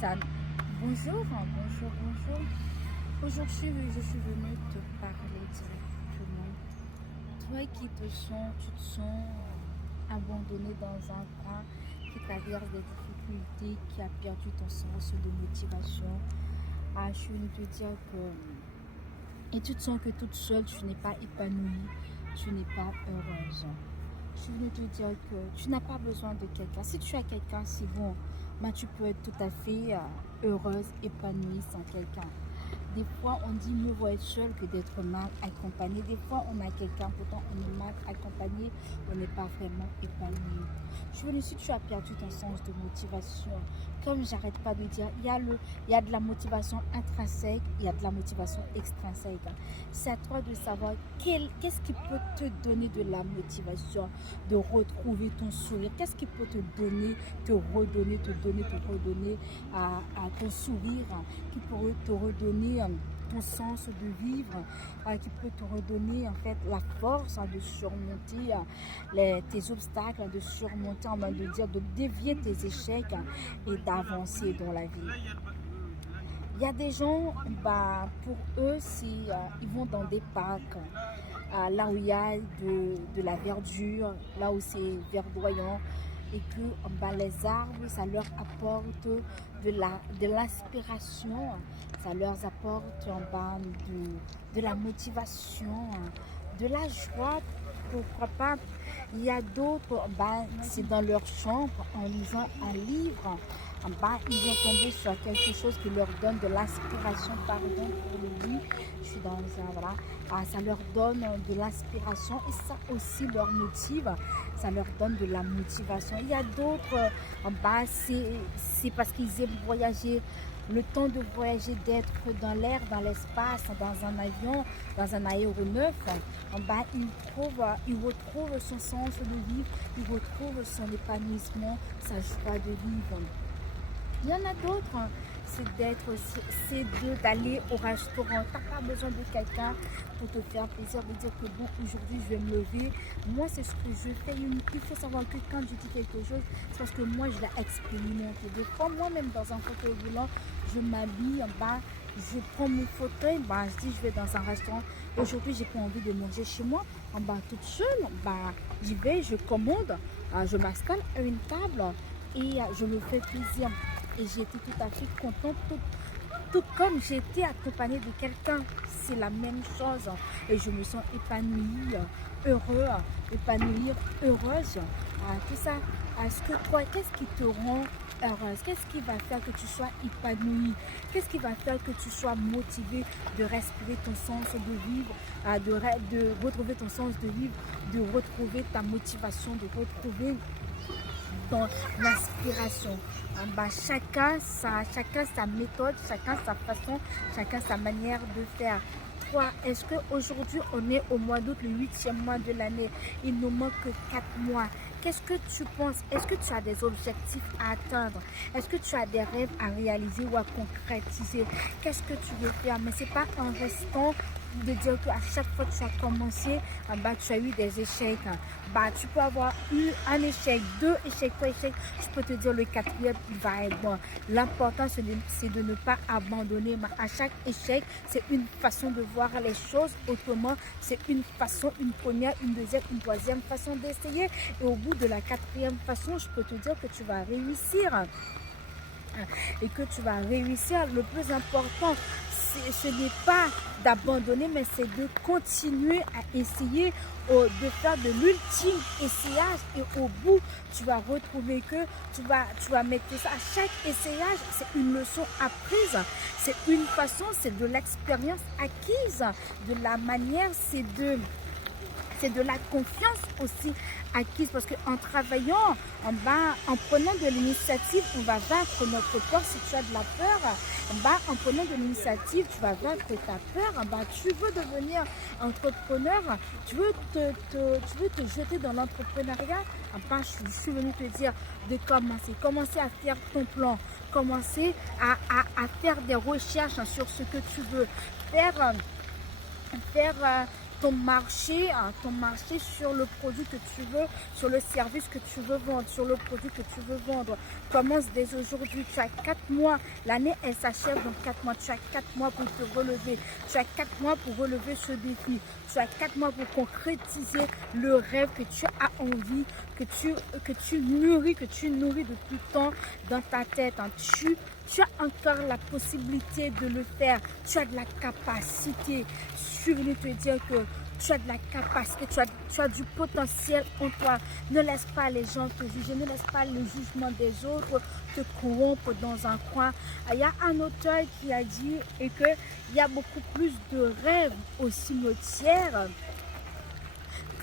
Ça... Bonjour, bonjour, bonjour. Aujourd'hui, je suis venue te parler directement. Toi tu te sens abandonné dans un coin, qui traverse des difficultés, qui a perdu ton sens de motivation. Je suis venue te dire que... Et tu te sens que toute seule, tu n'es pas épanouie, tu n'es pas heureuse. Je suis venue te dire que tu n'as pas besoin de quelqu'un. Si tu as quelqu'un, c'est bon. Ben, tu peux être tout à fait heureuse, épanouie sans quelqu'un. Des fois, on dit mieux vaut être seul que d'être mal accompagné. Des fois, on a quelqu'un, pourtant on est mal accompagné, on n'est pas vraiment épanoui. Je veux dire, si tu as perdu ton sens de motivation, comme j'arrête pas de dire, il y a de la motivation intrinsèque, il y a de la motivation extrinsèque. C'est à toi de savoir qu'est-ce qui peut te donner de la motivation, de retrouver ton sourire. Qu'est-ce qui peut te donner, te redonner à ton sourire, qui peut te redonner ton sens de vivre, qui peut te redonner en fait la force de surmonter tes obstacles, de surmonter, de dire, de dévier tes échecs et d'avancer dans la vie. Il y a des gens, pour eux, ils vont dans des parcs, là où il y a de la verdure, là où c'est verdoyant, et que les arbres, ça leur apporte de l'inspiration, ça leur apporte de la motivation, de la joie. Pourquoi pas? Il y a d'autres, c'est dans leur chambre, en lisant un livre, ils vont tomber sur quelque chose qui leur donne de l'inspiration, pardon pour le bruit, je suis dans un, voilà, ça leur donne de l'inspiration et ça aussi leur motive, ça leur donne de la motivation. Il y a d'autres, c'est parce qu'ils aiment voyager, le temps de voyager, d'être dans l'air, dans l'espace, dans un avion, dans un aéronef, il retrouve son sens de vivre, il retrouve son épanouissement, sa joie de vivre. Il y en a d'autres, c'est d'aller au restaurant. Tu n'as pas besoin de quelqu'un pour te faire plaisir, de dire que bon, aujourd'hui je vais me lever. Moi, c'est ce que je fais. Il faut savoir que quand je dis quelque chose, c'est parce que moi, je l'ai expérimenté. Des fois, moi-même, dans un fauteuil roulant, je m'habille, je prends mon fauteuil, je dis je vais dans un restaurant. Aujourd'hui, j'ai pas envie de manger chez moi, toute seule. J'y vais, je commande, je m'installe à une table et je me fais plaisir. Et j'ai été tout à fait contente, tout comme j'ai été accompagnée de quelqu'un. C'est la même chose. Et je me sens épanouie, heureuse. Tout ça. Est-ce que toi, qu'est-ce qui te rend heureuse? Qu'est-ce qui va faire que tu sois épanouie? Qu'est-ce qui va faire que tu sois motivée de respirer ton sens de vivre, de retrouver ton sens de vivre, de retrouver ta motivation, de retrouver dans l'inspiration? Chacun sa méthode, chacun sa façon, chacun sa manière de faire. Toi, est-ce qu'aujourd'hui on est au mois d'août, le 8e mois de l'année, il nous manque que 4 mois? Qu'est-ce que tu penses? Est-ce que tu as des objectifs à atteindre? Est-ce que tu as des rêves à réaliser ou à concrétiser? Qu'est-ce que tu veux faire? Mais c'est pas en restant de dire qu'à chaque fois que tu as commencé, tu as eu des échecs. Tu peux avoir eu un échec, 2 échecs, 3 échecs. Je peux te dire le 4e, il va être bon. L'important, c'est de ne pas abandonner. À chaque échec, c'est une façon de voir les choses autrement. C'est une façon, une première, une deuxième, une troisième façon d'essayer. Et au bout de la 4e façon, je peux te dire que tu vas réussir. Et que tu vas réussir. Le plus important, ce n'est pas d'abandonner, mais c'est de continuer à essayer, de faire de l'ultime essayage, et au bout tu vas retrouver que tu vas mettre ça. À chaque essayage, c'est une leçon apprise, c'est une façon, c'est de l'expérience acquise, de la manière, c'est de la confiance aussi acquise, parce qu'en travaillant, en prenant de l'initiative, on va vaincre notre peur. Si tu as de la peur, en prenant de l'initiative, tu vas vaincre ta peur. Tu veux devenir entrepreneur, tu veux te jeter dans l'entrepreneuriat, je suis venue te dire de commencer à faire ton plan, commencer à faire des recherches sur ce que tu veux faire ton marché sur le produit que tu veux, sur le service que tu veux vendre, sur le produit que tu veux vendre. Commence dès aujourd'hui. Tu as 4 mois. L'année, elle s'achève dans 4 mois. Tu as 4 mois pour te relever. Tu as 4 mois pour relever ce défi. Tu as 4 mois pour concrétiser le rêve que tu as envie, que tu nourris depuis tant dans ta tête. Tu as encore la possibilité de le faire. Tu as de la capacité. Je suis venue te dire que tu as de la capacité, tu as du potentiel en toi. Ne laisse pas les gens te juger, ne laisse pas le jugement des autres te corrompre dans un coin. Il y a un auteur qui a dit qu'il y a beaucoup plus de rêves au cimetière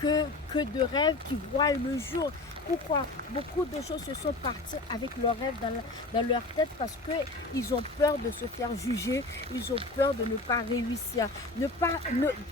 que de rêves qui voient le jour. Pourquoi? Beaucoup de choses se sont parties avec leurs rêves dans leur tête parce qu'ils ont peur de se faire juger, ils ont peur de ne pas réussir.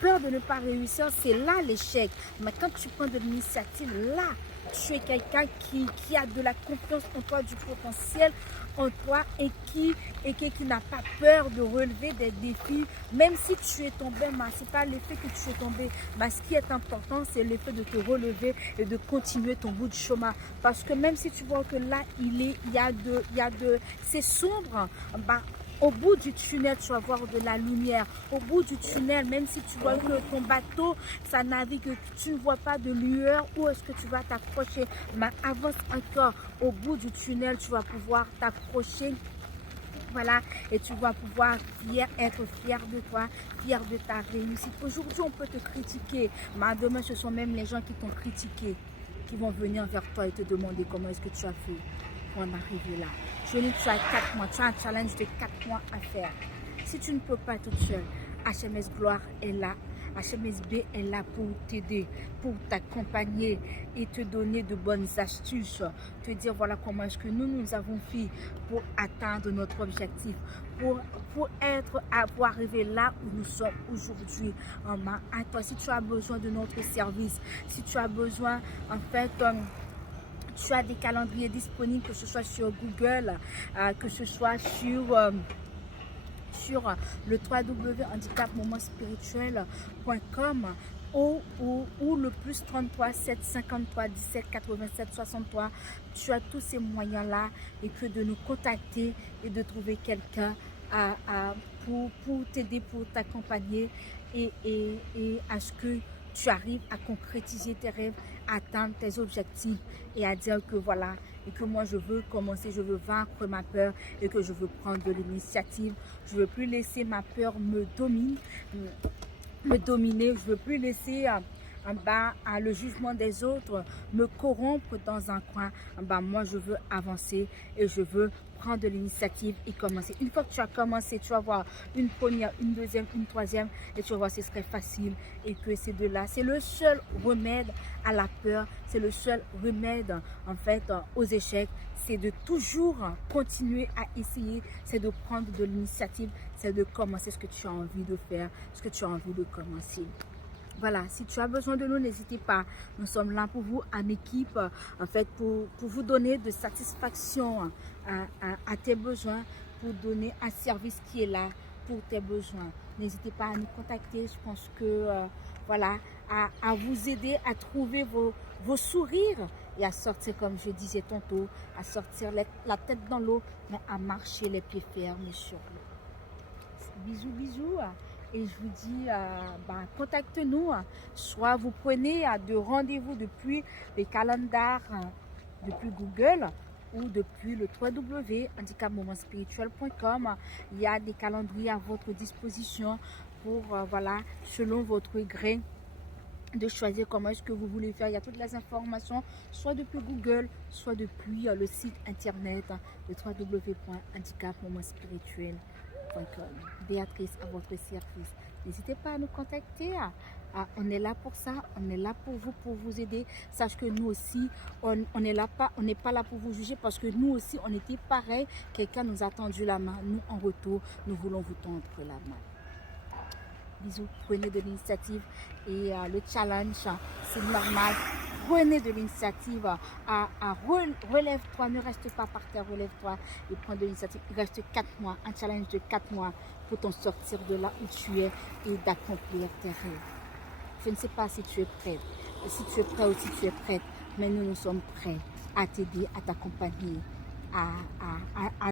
Peur de ne pas réussir, c'est là l'échec. Mais quand tu prends de l'initiative, là, tu es quelqu'un qui a de la confiance en toi, du potentiel en toi et qui n'a pas peur de relever des défis, même si tu es tombé, mais ce n'est pas l'effet que tu es tombé. Mais ce qui est important, c'est l'effet de te relever et de continuer ton bout de chemin. Parce que même si tu vois que là, c'est sombre, bah, au bout du tunnel, tu vas voir de la lumière. Au bout du tunnel, même si tu vois que ton bateau, ça navigue, que tu ne vois pas de lueur, où est-ce que tu vas t'accrocher? Mais avance encore. Au bout du tunnel, tu vas pouvoir t'accrocher. Voilà, et tu vas pouvoir être fier de toi, fier de ta réussite. Aujourd'hui, on peut te critiquer, mais demain, ce sont même les gens qui t'ont critiqué qui vont venir vers toi et te demander comment est-ce que tu as fait pour en arriver là. Tu as 4 mois, tu as un challenge de 4 mois à faire. Si tu ne peux pas toute seule, HMS Gloire est là. HMSB est là pour t'aider, pour t'accompagner et te donner de bonnes astuces. Te dire voilà comment est-ce que nous avons fait pour atteindre notre objectif, pour arriver là où nous sommes aujourd'hui. À toi, si tu as besoin de notre service, si tu as besoin, en fait, tu as des calendriers disponibles, que ce soit sur Google, que ce soit sur le www.handicapmomentspirituel.com ou le plus 33 753 17 87 63. Tu as tous ces moyens-là et que de nous contacter et de trouver quelqu'un pour t'aider, pour t'accompagner et à ce que tu arrives à concrétiser tes rêves, à atteindre tes objectifs et à dire que voilà, et que moi je veux commencer, je veux vaincre ma peur et que je veux prendre de l'initiative. Je ne veux plus laisser ma peur me dominer. Je ne veux plus laisser le jugement des autres me corrompre dans un coin. Moi je veux avancer et je veux prendre de l'initiative et commencer. Une fois que tu as commencé, tu vas voir une première, une deuxième, une troisième et tu vas voir ce serait facile et que c'est de là. C'est le seul remède à la peur, c'est le seul remède en fait aux échecs. C'est de toujours continuer à essayer, c'est de prendre de l'initiative, c'est de commencer ce que tu as envie de faire, ce que tu as envie de commencer. Voilà, si tu as besoin de nous, n'hésitez pas. Nous sommes là pour vous, en équipe, en fait, pour vous donner de satisfaction à tes besoins, pour donner un service qui est là pour tes besoins. N'hésitez pas à nous contacter. Je pense que, voilà, à vous aider à trouver vos sourires et à sortir, comme je disais tantôt, à sortir la tête dans l'eau, mais à marcher les pieds fermes sur l'eau. Bisous, bisous. Et je vous dis, contactez-nous, soit vous prenez de rendez-vous depuis les calendars, depuis Google ou depuis le www.handicapmomentspirituel.com. Il y a des calendriers à votre disposition pour, voilà, selon votre gré, de choisir comment est-ce que vous voulez faire. Il y a toutes les informations, soit depuis Google, soit depuis le site internet, le www.handicapmomentspirituel.com. Béatrice à votre service. N'hésitez pas à nous contacter. On est là pour ça, on est là pour vous aider. Sache que nous aussi, on n'est pas là pour vous juger parce que nous aussi, on était pareil. Quelqu'un nous a tendu la main. Nous, en retour, nous voulons vous tendre la main. Bisous, prenez de l'initiative et le challenge, c'est normal. Prenez de l'initiative, relève-toi, ne reste pas par terre, relève-toi et prends de l'initiative. Il reste 4 mois, un challenge de 4 mois pour t'en sortir de là où tu es et d'accomplir tes rêves. Je ne sais pas si tu es prête, si tu es prêt ou si tu es prête, mais nous sommes prêts à t'aider, à t'accompagner, à